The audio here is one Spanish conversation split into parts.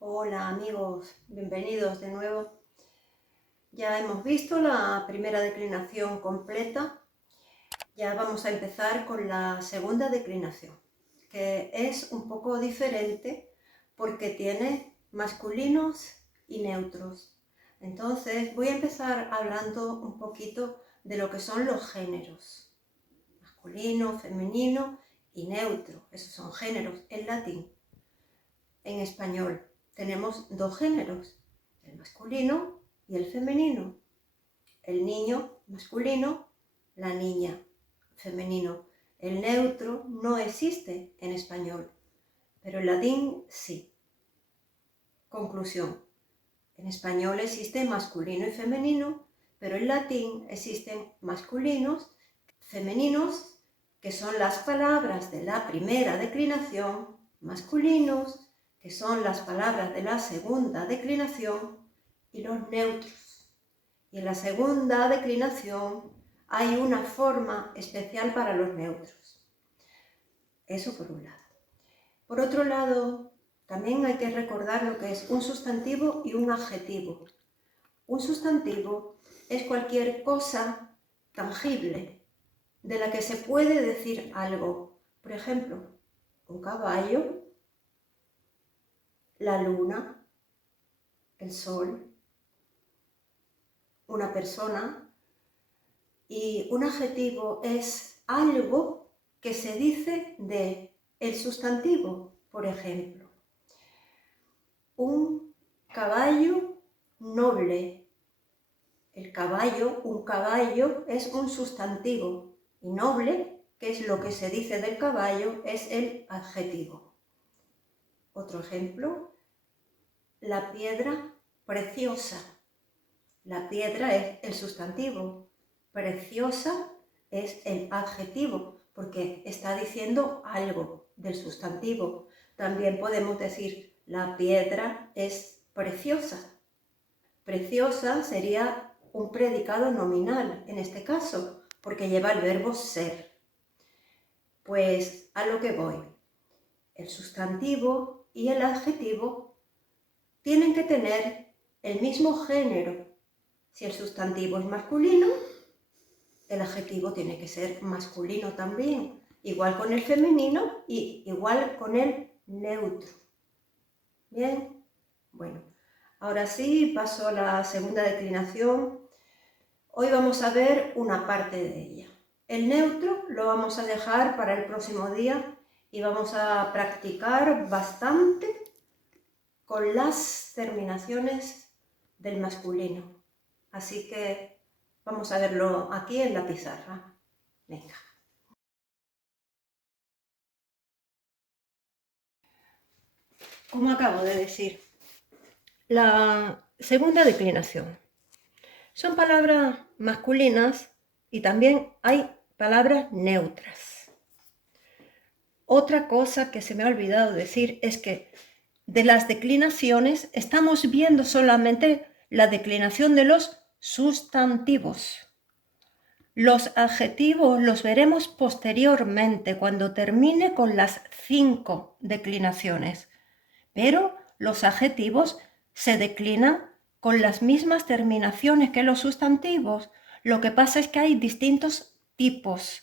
Hola amigos, bienvenidos de nuevo. Ya hemos visto la primera declinación completa. Ya vamos a empezar con la segunda declinación, que es un poco diferente porque tiene masculinos y neutros. Entonces voy a empezar hablando un poquito de lo que son los géneros. Masculino, femenino y neutro. Esos son géneros en latín. En español tenemos dos géneros, el masculino y el femenino. El niño masculino, la niña femenino. El neutro no existe en español, pero en latín sí. Conclusión. En español existe masculino y femenino, pero en latín existen masculinos, femeninos, que son las palabras de la primera declinación, masculinos, que son las palabras de la segunda declinación, y los neutros. Y en la segunda declinación hay una forma especial para los neutros. Eso por un lado. Por otro lado, también hay que recordar lo que es un sustantivo y un adjetivo. Un sustantivo es cualquier cosa tangible de la que se puede decir algo. Por ejemplo, un caballo, la luna, el sol, una persona. Y un adjetivo es algo que se dice de el sustantivo. Por ejemplo, un caballo noble. Un caballo es un sustantivo y noble, que es lo que se dice del caballo, es el adjetivo. Otro ejemplo, la piedra preciosa. La piedra es el sustantivo, preciosa es el adjetivo, porque está diciendo algo del sustantivo. También podemos decir, la piedra es preciosa. Preciosa sería un predicado nominal en este caso, porque lleva el verbo ser. Pues a lo que voy. El sustantivo y el adjetivo tienen que tener el mismo género. Si el sustantivo es masculino, el adjetivo tiene que ser masculino también. Igual con el femenino y igual con el neutro. Bien, bueno. Ahora sí, paso a la segunda declinación. Hoy vamos a ver una parte de ella. El neutro lo vamos a dejar para el próximo día y vamos a practicar bastante con las terminaciones del masculino. Así que vamos a verlo aquí en la pizarra. Venga. Como acabo de decir, la segunda declinación. Son palabras masculinas y también hay palabras neutras. Otra cosa que se me ha olvidado decir es que de las declinaciones estamos viendo solamente la declinación de los sustantivos. Los adjetivos los veremos posteriormente cuando termine con las 5 declinaciones, pero los adjetivos se declinan con las mismas terminaciones que los sustantivos. Lo que pasa es que hay distintos tipos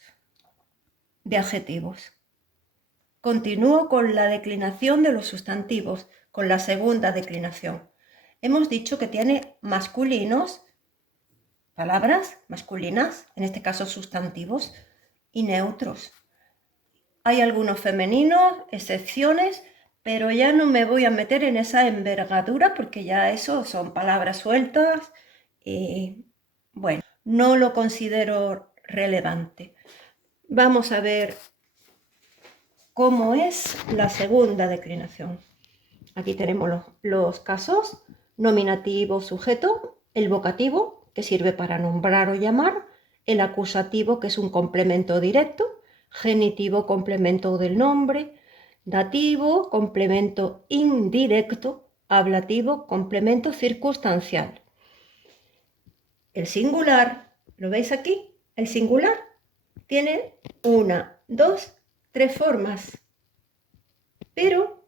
de adjetivos. Continúo con la declinación de los sustantivos, con la segunda declinación. Hemos dicho que tiene masculinos, palabras masculinas, en este caso sustantivos, y neutros. Hay algunos femeninos, excepciones, pero ya no me voy a meter en esa envergadura porque ya eso son palabras sueltas y bueno, no lo considero relevante. Vamos a ver cómo es la segunda declinación. Aquí tenemos los casos: nominativo, sujeto, el vocativo, que sirve para nombrar o llamar, el acusativo, que es un complemento directo, genitivo, complemento del nombre, dativo, complemento indirecto, ablativo, complemento circunstancial. El singular, ¿lo veis aquí? El singular tiene 1, 2, 3 formas, pero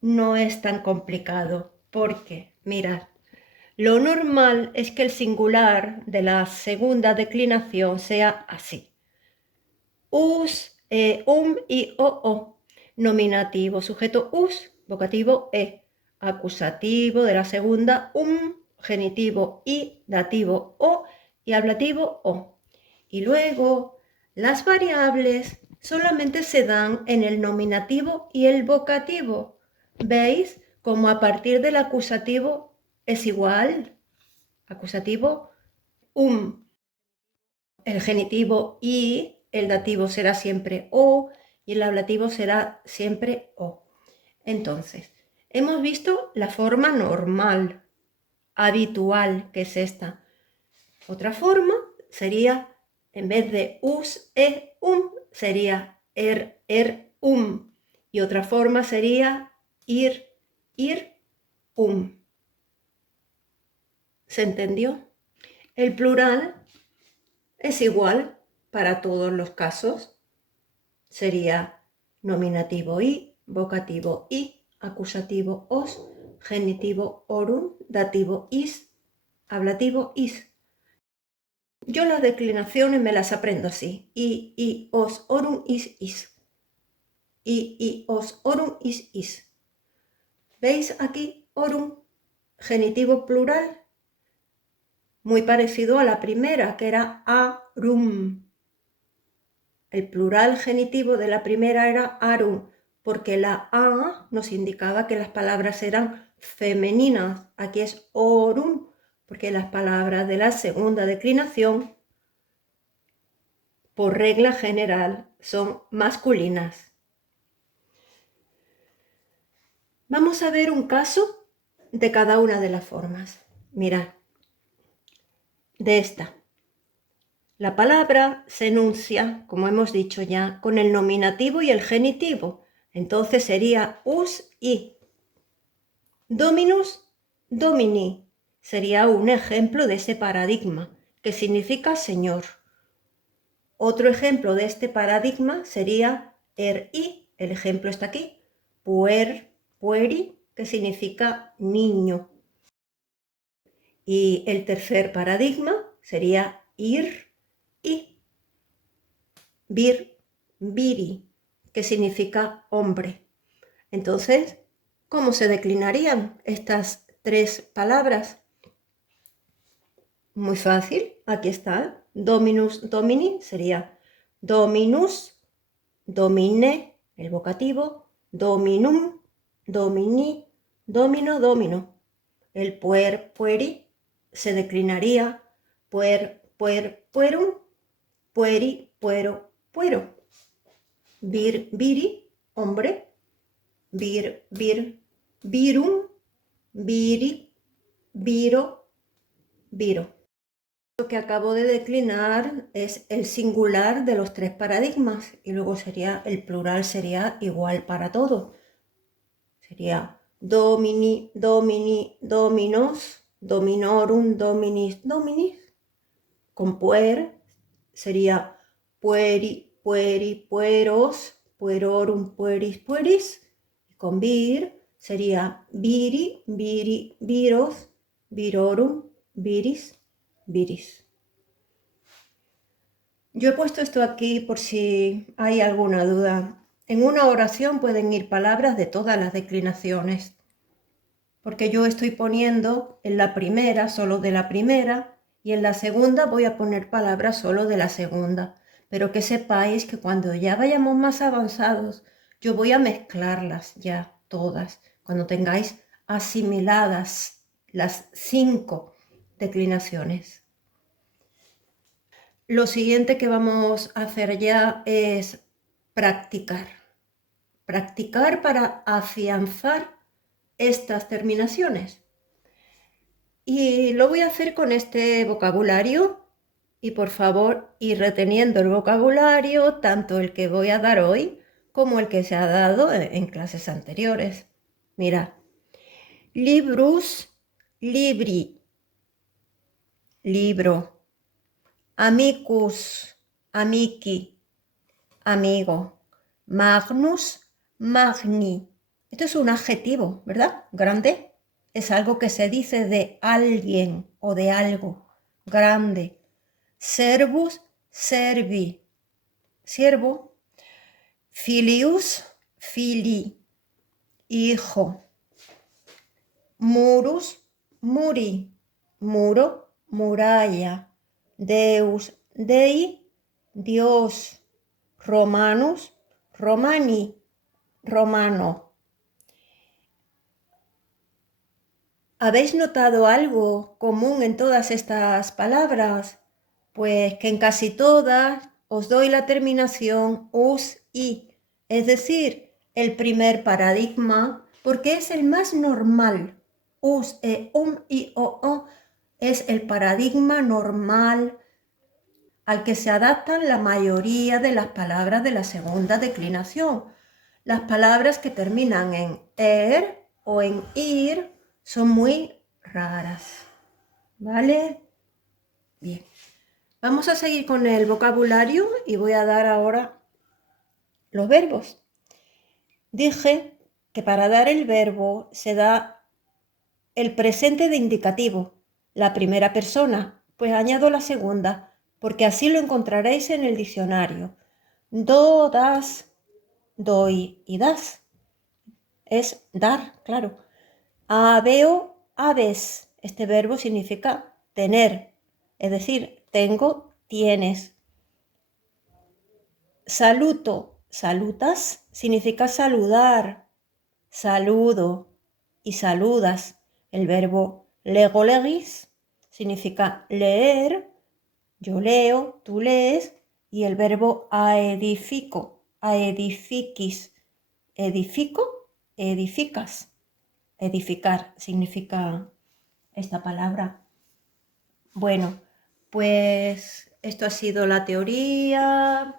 no es tan complicado, porque, mirad, lo normal es que el singular de la segunda declinación sea así. Us, y o. Nominativo, sujeto us, vocativo e. Acusativo de la segunda genitivo y, dativo o y ablativo o. Y luego, las variables solamente se dan en el nominativo y el vocativo. ¿Veis? Como a partir del acusativo es igual. Acusativo, el genitivo y, el dativo será siempre o y el ablativo será siempre o. Entonces, hemos visto la forma normal, habitual, que es esta. Otra forma sería, en vez de us, sería er, Y otra forma sería ir, ¿Se entendió? El plural es igual para todos los casos. Sería nominativo y, vocativo y, acusativo os, genitivo orum, dativo is, ablativo is. Yo las declinaciones me las aprendo así. I, os, orum, is, is. I, os, orum, is. ¿Veis aquí orum, genitivo plural? Muy parecido a la primera, que era arum. El plural genitivo de la primera era arum, porque la a nos indicaba que las palabras eran femeninas. Aquí es orum, porque las palabras de la segunda declinación, por regla general, son masculinas. Vamos a ver un caso de cada una de las formas. Mirad, de esta. La palabra se enuncia, como hemos dicho ya, con el nominativo y el genitivo. Entonces sería us y. Dominus, domini, sería un ejemplo de ese paradigma, que significa Señor. Otro ejemplo de este paradigma sería i, el ejemplo está aquí, pueri, que significa niño. Y el tercer paradigma sería ir, i, viri, que significa hombre. Entonces, ¿cómo se declinarían estas tres palabras? Muy fácil, aquí está. Dominus, domini sería dominus, domine, el vocativo, dominum, domini, domino, domino. El pueri se declinaría puerum, pueri, puero, puero. Viri, hombre, virum, viri, viro, viro. Lo que acabo de declinar es el singular de los tres paradigmas y luego sería el plural, sería igual para todo. Sería domini, domini, dominos, dominorum, dominis, dominis. Con puer sería pueri, pueri, pueros, puerorum, pueris, pueris. Y con vir sería viri, viri, viros, virorum, viris, viris. Yo he puesto esto aquí por si hay alguna duda. En una oración pueden ir palabras de todas las declinaciones, porque yo estoy poniendo en la primera solo de la primera y en la segunda voy a poner palabras solo de la segunda. Pero que sepáis que cuando ya vayamos más avanzados, yo voy a mezclarlas ya todas, cuando tengáis asimiladas las 5 declinaciones. Lo siguiente que vamos a hacer ya es practicar. Practicar para afianzar estas terminaciones. Y lo voy a hacer con este vocabulario y por favor ir reteniendo el vocabulario, tanto el que voy a dar hoy como el que se ha dado en clases anteriores. Mira, librus, libri, libro. Amicus, amici, amigo. Magnus, magni, Esto es un adjetivo, ¿verdad? Grande es algo que se dice de alguien o de algo. Grande. Servus, servi. Siervo. Filius, fili. Hijo. Murus, muri. Muro, muralla. Deus, dei, Dios. Romanus, romani, romano. ¿Habéis notado algo común en todas estas palabras? Pues que en casi todas os doy la terminación us, i, es decir, el primer paradigma, porque es el más normal. Us, i, o es el paradigma normal al que se adaptan la mayoría de las palabras de la segunda declinación. Las palabras que terminan en er o en ir son muy raras, ¿vale? Bien, vamos a seguir con el vocabulario y voy a dar ahora los verbos. Dije que para dar el verbo se da el presente de indicativo, la primera persona, pues añado la segunda, porque así lo encontraréis en el diccionario. Do, das, doy y das. Es dar, claro. Habeo, habes. Este verbo significa tener, es decir, tengo, tienes. Saluto, salutas, significa saludar, saludo y saludas. El verbo lego, legis, significa leer, yo leo, tú lees, y el verbo aedifico, aedifiquis, edifico, edificas. Edificar significa esta palabra. Bueno, pues esto ha sido la teoría.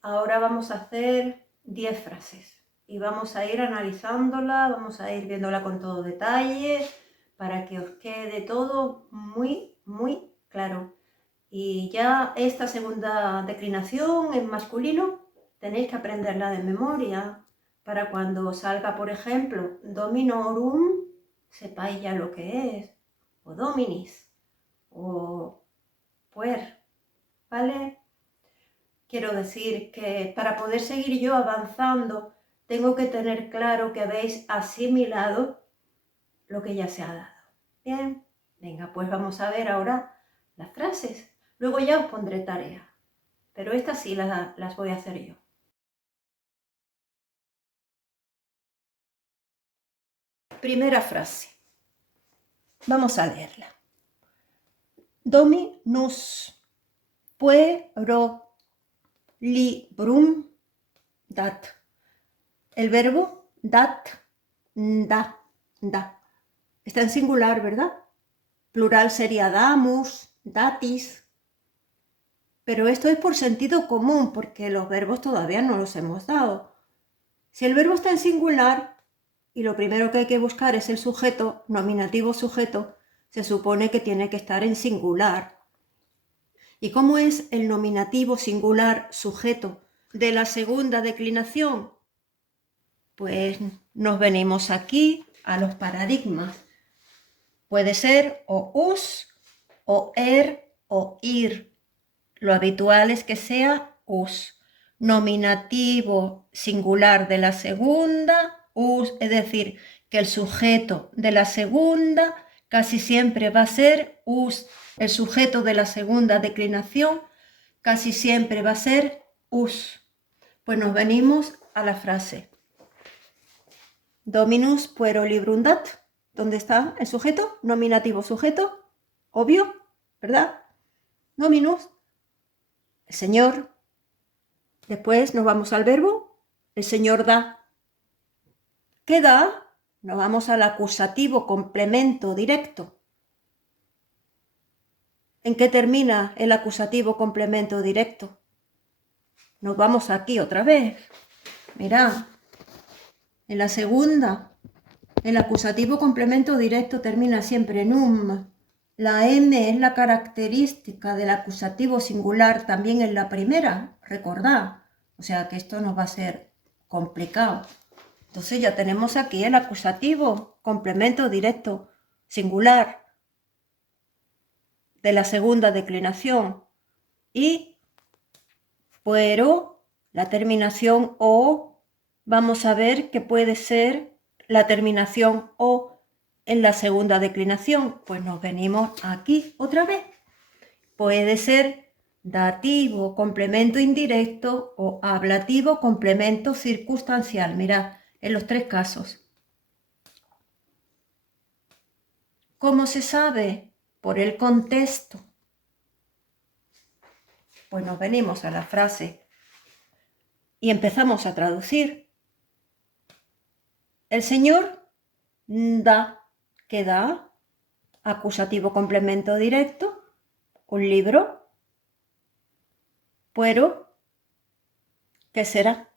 Ahora vamos a hacer 10 frases y vamos a ir analizándola, vamos a ir viéndola con todo detalle para que os quede todo muy, muy claro. Y ya esta segunda declinación en masculino tenéis que aprenderla de memoria para cuando salga, por ejemplo, dominorum, sepáis ya lo que es, o dominis, o puer, ¿vale? Quiero decir que para poder seguir yo avanzando, tengo que tener claro que habéis asimilado lo que ya se ha dado. Bien, venga, pues vamos a ver ahora las frases. Luego ya os pondré tarea, pero estas sí las voy a hacer yo. Primera frase. Vamos a leerla. Dominus puero librum dat. El verbo dat, da, da. Está en singular, ¿verdad? Plural sería damus, datis. Pero esto es por sentido común, porque los verbos todavía no los hemos dado. Si el verbo está en singular y lo primero que hay que buscar es el sujeto, nominativo sujeto, se supone que tiene que estar en singular. ¿Y cómo es el nominativo singular sujeto de la segunda declinación? Pues nos venimos aquí a los paradigmas. Puede ser o us, o er, o ir. Lo habitual es que sea us. Nominativo singular de la segunda, us, es decir, que el sujeto de la segunda casi siempre va a ser us. El sujeto de la segunda declinación casi siempre va a ser us. Pues nos venimos a la frase. Dominus puero librum dat. ¿Dónde está el sujeto? Nominativo sujeto. Obvio, ¿verdad? Dominus, el Señor. Después nos vamos al verbo. El Señor da. ¿Qué da? Nos vamos al acusativo complemento directo. ¿En qué termina el acusativo complemento directo? Nos vamos aquí otra vez. Mirad, en la segunda, el acusativo complemento directo termina siempre en um. La M es la característica del acusativo singular también en la primera, recordad. O sea que esto nos va a ser complicado. Entonces ya tenemos aquí el acusativo, complemento directo, singular, de la segunda declinación. Y pero la terminación o, vamos a ver que puede ser la terminación o en la segunda declinación. Pues nos venimos aquí otra vez. Puede ser dativo, complemento indirecto o ablativo, complemento circunstancial. Mirad, en los tres casos. ¿Cómo se sabe? Por el contexto. Pues nos venimos a la frase y empezamos a traducir. El Señor da, ¿qué da? Acusativo complemento directo, un libro, pero, ¿qué será?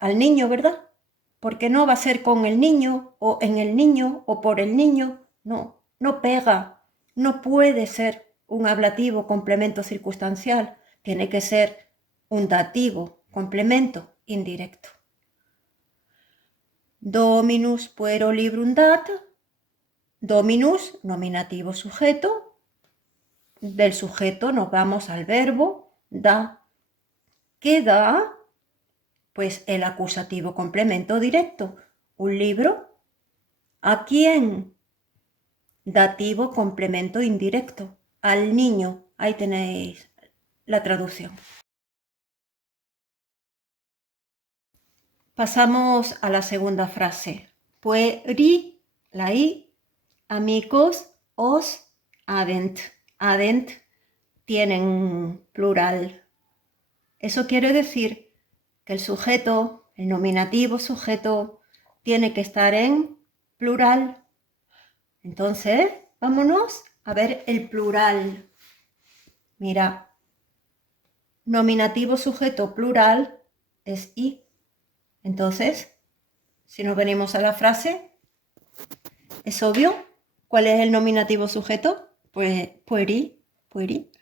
Al niño, ¿verdad? Porque no va a ser con el niño, o en el niño, o por el niño, no, no pega, no puede ser un ablativo complemento circunstancial, tiene que ser un dativo complemento indirecto. Dominus puero librum dat, dominus, nominativo sujeto, del sujeto nos vamos al verbo da. ¿Qué da? Pues el acusativo complemento directo. Un libro. ¿A quién? Dativo complemento indirecto. Al niño. Ahí tenéis la traducción. Pasamos a la segunda frase. Pueri, la i, amigos, os, habent. Habent tienen plural. Eso quiere decir que el sujeto, el nominativo sujeto, tiene que estar en plural. Entonces, vámonos a ver el plural. Mira, nominativo sujeto plural es i. Entonces, si nos venimos a la frase, es obvio. ¿Cuál es el nominativo sujeto? Pues pueri, pueri.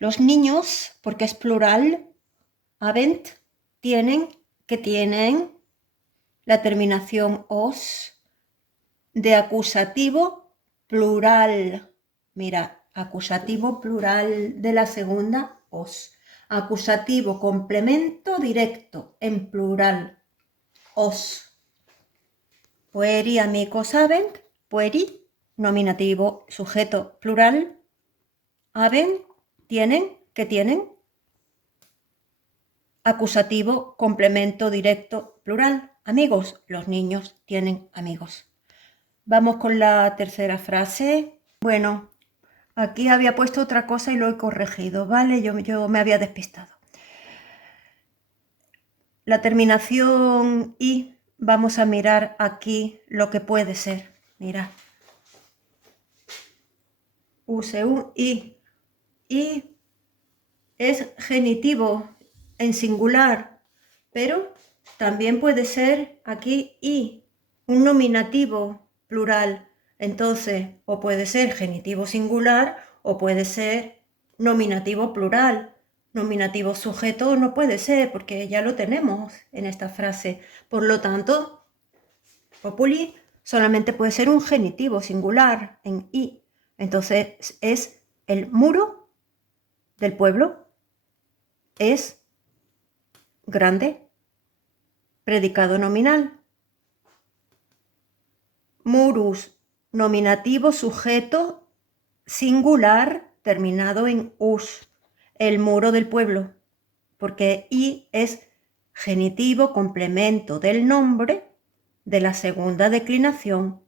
Los niños, porque es plural, habent, tienen, que tienen la terminación os de acusativo plural. Mira, acusativo plural de la segunda os. Acusativo complemento directo en plural os. Pueri, amigos, habent. Pueri, nominativo sujeto plural. Habent, tienen, que tienen. Acusativo complemento directo plural. Amigos, los niños tienen amigos. Vamos con la tercera frase. Bueno, aquí había puesto otra cosa y lo he corregido, ¿vale? Yo me había despistado. La terminación i, vamos a mirar aquí lo que puede ser. Mira. Use un i. I es genitivo en singular, pero también puede ser aquí i, un nominativo plural. Entonces, o puede ser genitivo singular o puede ser nominativo plural. Nominativo sujeto no puede ser porque ya lo tenemos en esta frase. Por lo tanto, populi solamente puede ser un genitivo singular en i. Entonces es el muro del pueblo. Es grande. Predicado nominal. Murus, nominativo sujeto singular terminado en us. El muro del pueblo. Porque i es genitivo complemento del nombre de la segunda declinación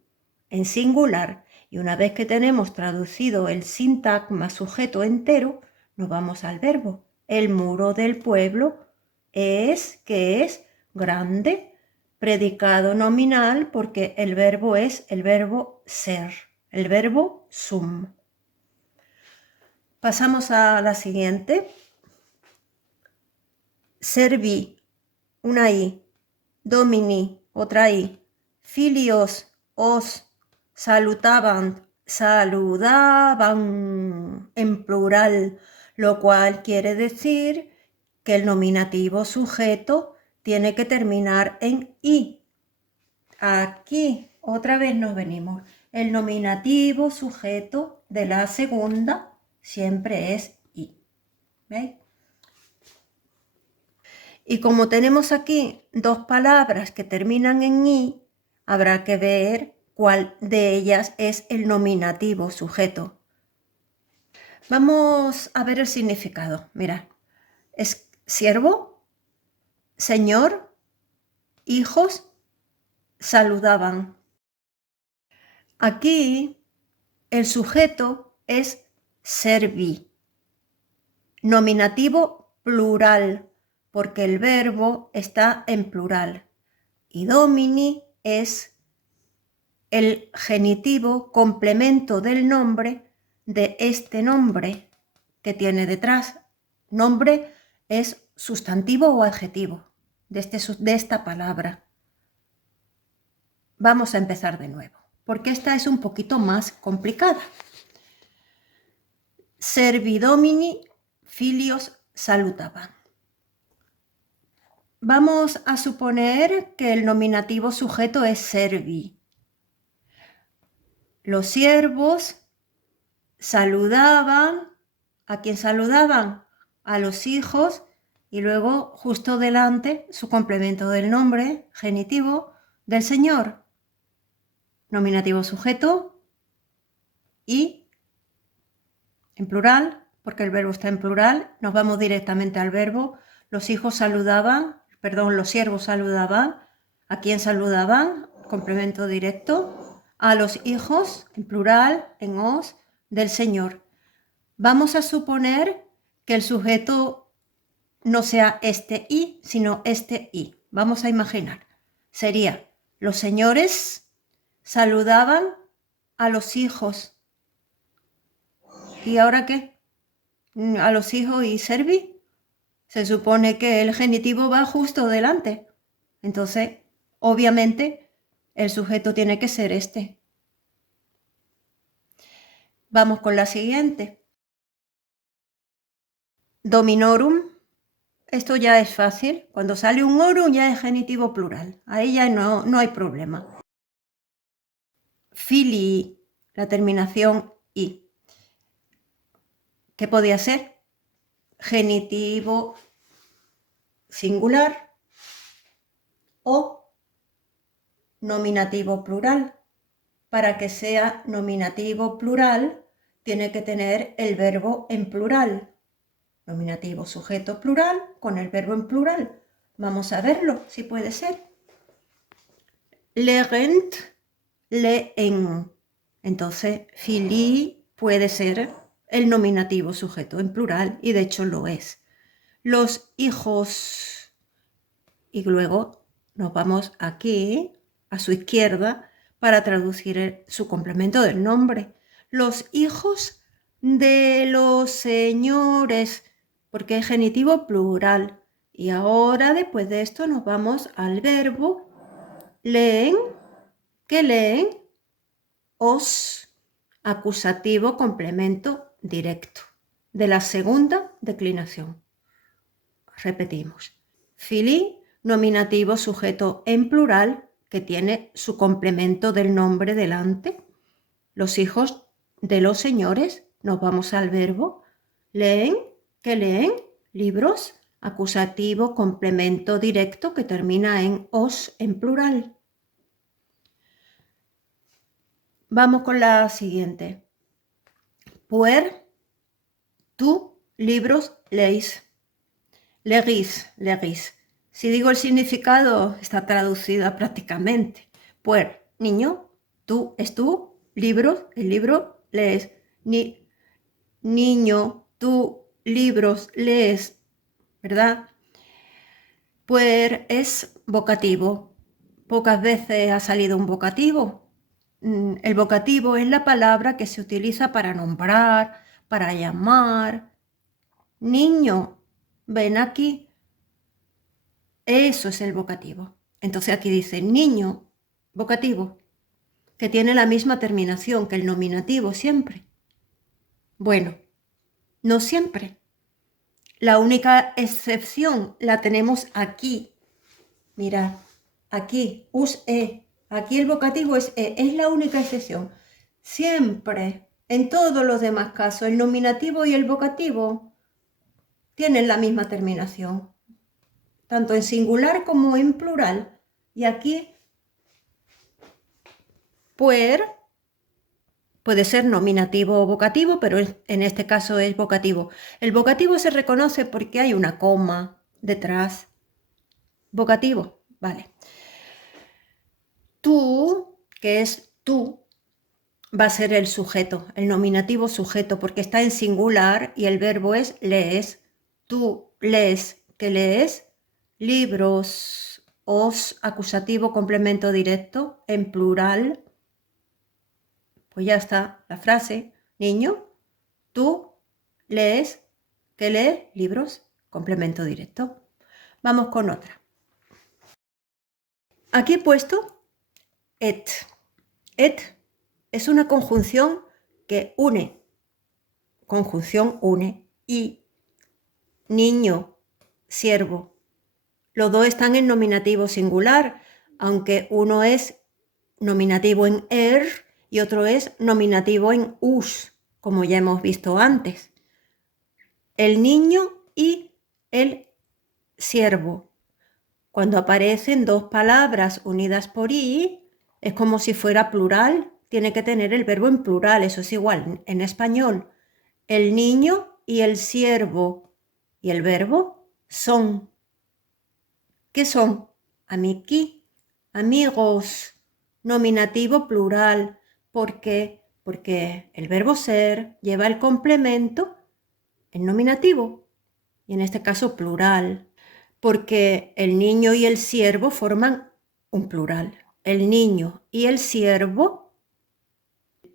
en singular. Y una vez que tenemos traducido el sintagma sujeto entero, nos vamos al verbo. El muro del pueblo es, que es grande, predicado nominal, porque el verbo es el verbo ser, el verbo sum. Pasamos a la siguiente. Servi, una i. Domini, otra i. Filios, os. Salutaban, saludaban en plural, lo cual quiere decir que el nominativo sujeto tiene que terminar en i. Aquí otra vez nos venimos. El nominativo sujeto de la segunda siempre es i. ¿Veis? Y como tenemos aquí dos palabras que terminan en i, habrá que ver cuál de ellas es el nominativo sujeto. Vamos a ver el significado. Mira, es siervo, señor, hijos, saludaban. Aquí el sujeto es servi, nominativo plural, porque el verbo está en plural. Y domini es el genitivo complemento del nombre de este nombre que tiene detrás. Nombre es sustantivo o adjetivo de esta palabra. Vamos a empezar de nuevo, porque esta es un poquito más complicada. Servi filios salutaban. Vamos a suponer que el nominativo sujeto es servi. Los siervos saludaban. ¿A quién saludaban? A los hijos, y luego justo delante su complemento del nombre, genitivo, del señor. Nominativo sujeto y en plural, porque el verbo está en plural, nos vamos directamente al verbo. Los hijos saludaban, los siervos saludaban. ¿A quién saludaban? Complemento directo. A los hijos, en plural, en os, del Señor. Vamos a suponer que el sujeto no sea este i, sino este i. Vamos a imaginar. Sería, los señores saludaban a los hijos. ¿Y ahora qué? A los hijos y servi. Se supone que el genitivo va justo delante. Entonces, obviamente, el sujeto tiene que ser este. Vamos con la siguiente. Dominorum. Esto ya es fácil. Cuando sale un orum ya es genitivo plural. Ahí ya no hay problema. Filii, la terminación i. ¿Qué podía ser? Genitivo singular o nominativo plural. Para que sea nominativo plural, tiene que tener el verbo en plural. Nominativo sujeto plural con el verbo en plural. Vamos a verlo, si puede ser. Lerent, leen. Entonces, filii puede ser el nominativo sujeto en plural, y de hecho lo es. Los hijos. Y luego nos vamos aquí, a su izquierda, para traducir su complemento del nombre. Los hijos de los señores, porque es genitivo plural. Y ahora, después de esto, nos vamos al verbo leen. ¿Qué leen? Os, acusativo complemento directo, de la segunda declinación. Repetimos. Filii, nominativo sujeto en plural, que tiene su complemento del nombre delante. Los hijos de los señores, nos vamos al verbo. Leen, ¿qué leen? Libros, acusativo complemento directo que termina en os en plural. Vamos con la siguiente. Puer, tú, libros, leís. Legis. Si digo el significado, está traducida prácticamente. Puer, niño, tú es tú, libros, el libro, lees. Niño, tú, libros, lees, ¿verdad? Puer es vocativo. Pocas veces ha salido un vocativo. El vocativo es la palabra que se utiliza para nombrar, para llamar. Niño, ven aquí. Eso es el vocativo. Entonces aquí dice niño, vocativo, que tiene la misma terminación que el nominativo siempre. Bueno, no siempre. La única excepción la tenemos aquí. Mirad, aquí, us, e. Aquí el vocativo es e. Es la única excepción. Siempre, en todos los demás casos, el nominativo y el vocativo tienen la misma terminación, tanto en singular como en plural. Y aquí, puer puede ser nominativo o vocativo, pero en este caso es vocativo. El vocativo se reconoce porque hay una coma detrás. Vocativo, vale. Tú, que es tú, va a ser el sujeto, el nominativo sujeto, porque está en singular y el verbo es lees. Tú lees, ¿qué lees? Libros, os, acusativo, complemento directo, en plural. Pues ya está la frase, niño, tú lees, ¿qué lees? Libros, complemento directo. Vamos con otra. Aquí he puesto et. Et es una conjunción que une. Conjunción une. Y niño, siervo. Los dos están en nominativo singular, aunque uno es nominativo en er y otro es nominativo en us, como ya hemos visto antes. El niño y el siervo. Cuando aparecen dos palabras unidas por i, es como si fuera plural, tiene que tener el verbo en plural, eso es igual en español. El niño y el siervo. ¿Y el verbo? Son. ¿Qué son? Amiki, amigos, nominativo plural. ¿Por qué? Porque el verbo ser lleva el complemento en nominativo, y en este caso plural, porque el niño y el siervo forman un plural. El niño y el siervo,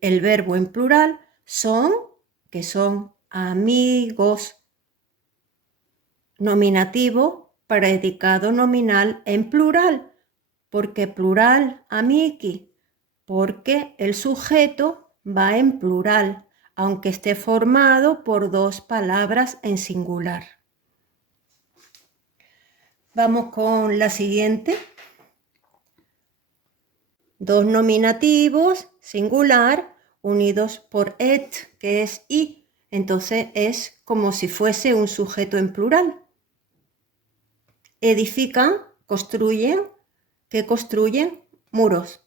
el verbo en plural, son, que son amigos. Nominativo, predicado nominal en plural. ¿Por qué plural, amiki? Porque el sujeto va en plural, aunque esté formado por dos palabras en singular. Vamos con la siguiente. Dos nominativos, singular, unidos por et, que es i. Entonces es como si fuese un sujeto en plural. Edifican, construyen. ¿Qué construyen? Muros.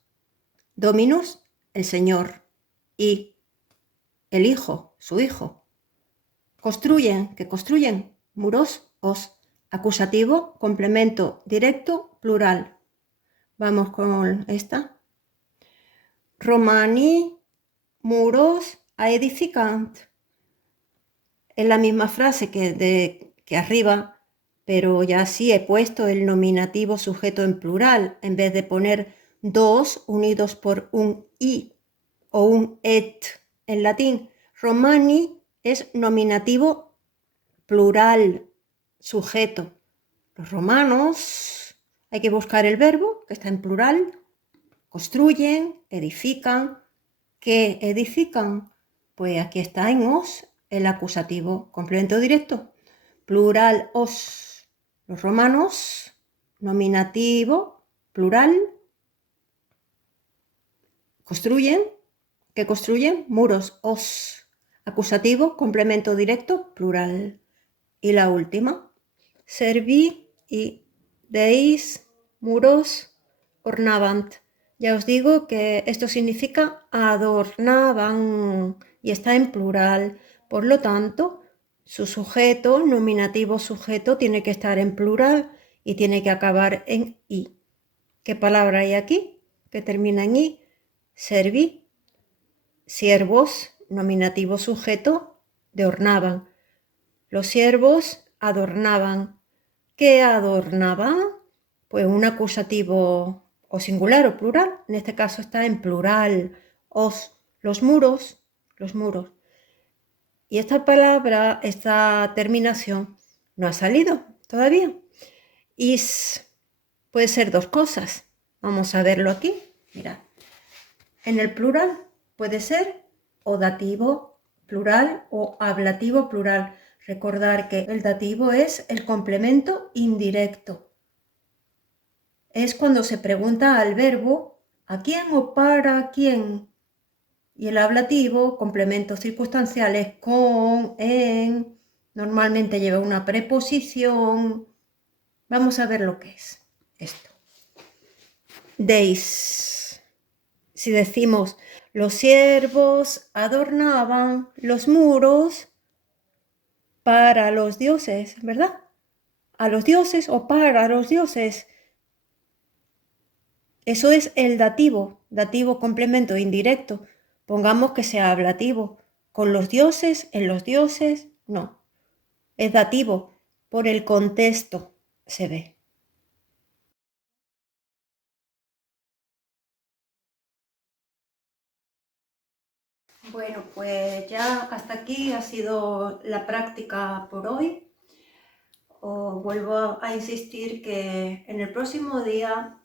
Dominus, el Señor. Y el Hijo, su Hijo. Construyen, ¿qué construyen? Muros, os. Acusativo, complemento directo, plural. Vamos con esta. Romani, muros, aedificant. Es la misma frase que arriba, pero ya sí he puesto el nominativo sujeto en plural, en vez de poner dos unidos por un i o un et en latín. Romani es nominativo plural, sujeto. Los romanos, hay que buscar el verbo, que está en plural. Construyen, edifican. ¿Qué edifican? Pues aquí está en os, el acusativo, complemento directo. Plural, os. Los romanos, nominativo, plural. Construyen. ¿Qué construyen? Muros, os. Acusativo, complemento directo, plural. Y la última, serví y deis, muros, ornavant. Ya os digo que esto significa adornaban y está en plural. Por lo tanto, su sujeto, nominativo sujeto, tiene que estar en plural y tiene que acabar en i. ¿Qué palabra hay aquí que termina en i? Serví. Siervos, nominativo sujeto, de ornaban. Los siervos adornaban. ¿Qué adornaban? Pues un acusativo o singular o plural. En este caso está en plural. Os, los muros, los muros. Y esta palabra, esta terminación, no ha salido todavía. Is puede ser dos cosas. Vamos a verlo aquí. Mirad. En el plural puede ser o dativo plural o ablativo plural. Recordar que el dativo es el complemento indirecto. Es cuando se pregunta al verbo ¿a quién o para quién? Y el ablativo, complementos circunstanciales con, en, normalmente lleva una preposición. Vamos a ver lo que es esto. Deis. Si decimos los siervos adornaban los muros para los dioses, ¿verdad? A los dioses o para los dioses. Eso es el dativo, dativo complemento indirecto. Pongamos que sea ablativo. Con los dioses, en los dioses, no. Es dativo, por el contexto se ve. Bueno, pues ya hasta aquí ha sido la práctica por hoy. Os vuelvo a insistir que en el próximo día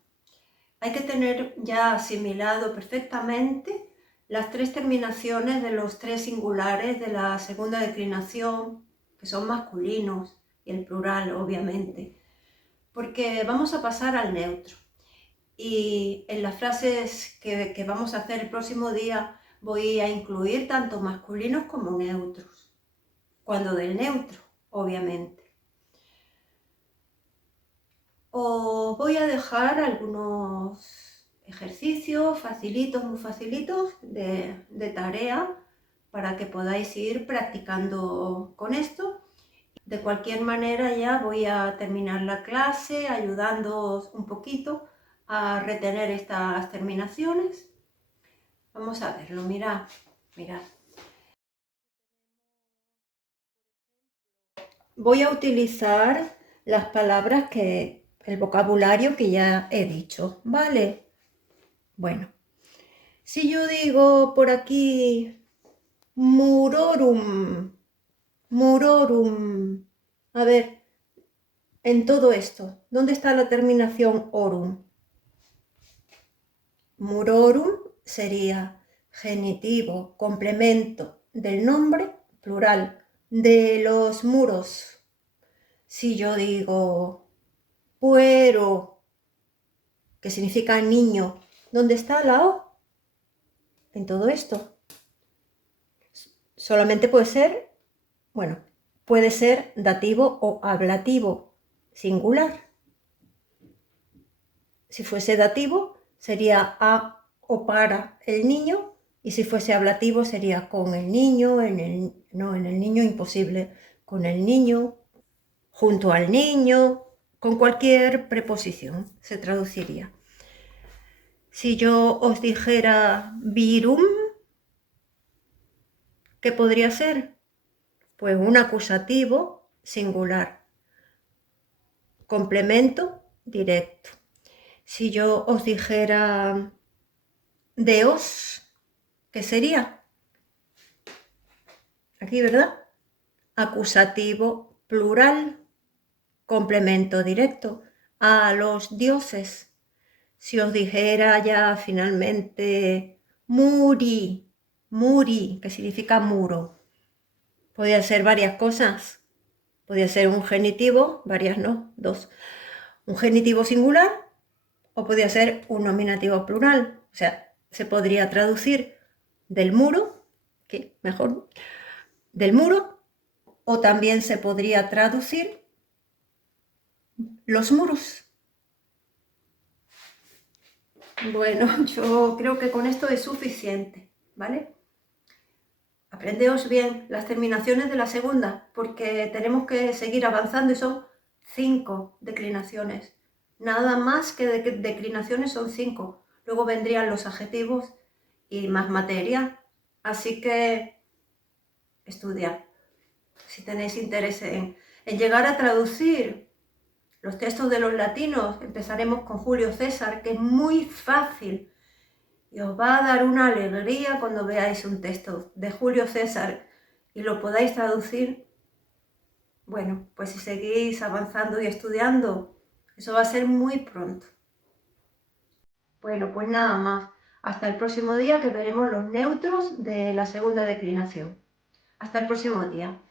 hay que tener ya asimilado perfectamente las tres terminaciones de los tres singulares de la segunda declinación, que son masculinos, y el plural, obviamente, porque vamos a pasar al neutro. Y en las frases que vamos a hacer el próximo día voy a incluir tanto masculinos como neutros, cuando del neutro, obviamente. Os voy a dejar algunos ejercicios facilitos, muy facilitos de tarea para que podáis ir practicando con esto. De cualquier manera ya voy a terminar la clase ayudándoos un poquito a retener estas terminaciones. Vamos a verlo, mirad, mirad. Voy a utilizar las palabras el vocabulario que ya he dicho, ¿vale? Bueno, si yo digo por aquí murorum, murorum, a ver, en todo esto, ¿dónde está la terminación orum? Murorum sería genitivo, complemento del nombre, plural, de los muros. Si yo digo puero, que significa niño, ¿dónde está la O? En todo esto. Solamente puede ser, bueno, puede ser dativo o ablativo, singular. Si fuese dativo, sería a o para el niño, y si fuese ablativo sería con el niño, en el niño imposible, con el niño, junto al niño, con cualquier preposición se traduciría. Si yo os dijera virum, ¿qué podría ser? Pues un acusativo singular, complemento directo. Si yo os dijera deos, ¿qué sería? Aquí, ¿verdad? Acusativo plural, complemento directo. A los dioses. Si os dijera ya finalmente muri, muri, que significa muro, podría ser varias cosas. Podría ser un genitivo, varias no, dos. Un genitivo singular o podría ser un nominativo plural. O sea, se podría traducir del muro, que mejor, del muro, o también se podría traducir los muros. Bueno, yo creo que con esto es suficiente, ¿vale? Aprendeos bien las terminaciones de la segunda, porque tenemos que seguir avanzando y son 5 declinaciones. Nada más que declinaciones son 5. Luego vendrían los adjetivos y más materia. Así que estudiad. Si tenéis interés en llegar a traducir los textos de los latinos, empezaremos con Julio César, que es muy fácil. Y os va a dar una alegría cuando veáis un texto de Julio César y lo podáis traducir. Bueno, pues si seguís avanzando y estudiando, eso va a ser muy pronto. Bueno, pues nada más. Hasta el próximo día, que veremos los neutros de la segunda declinación. Hasta el próximo día.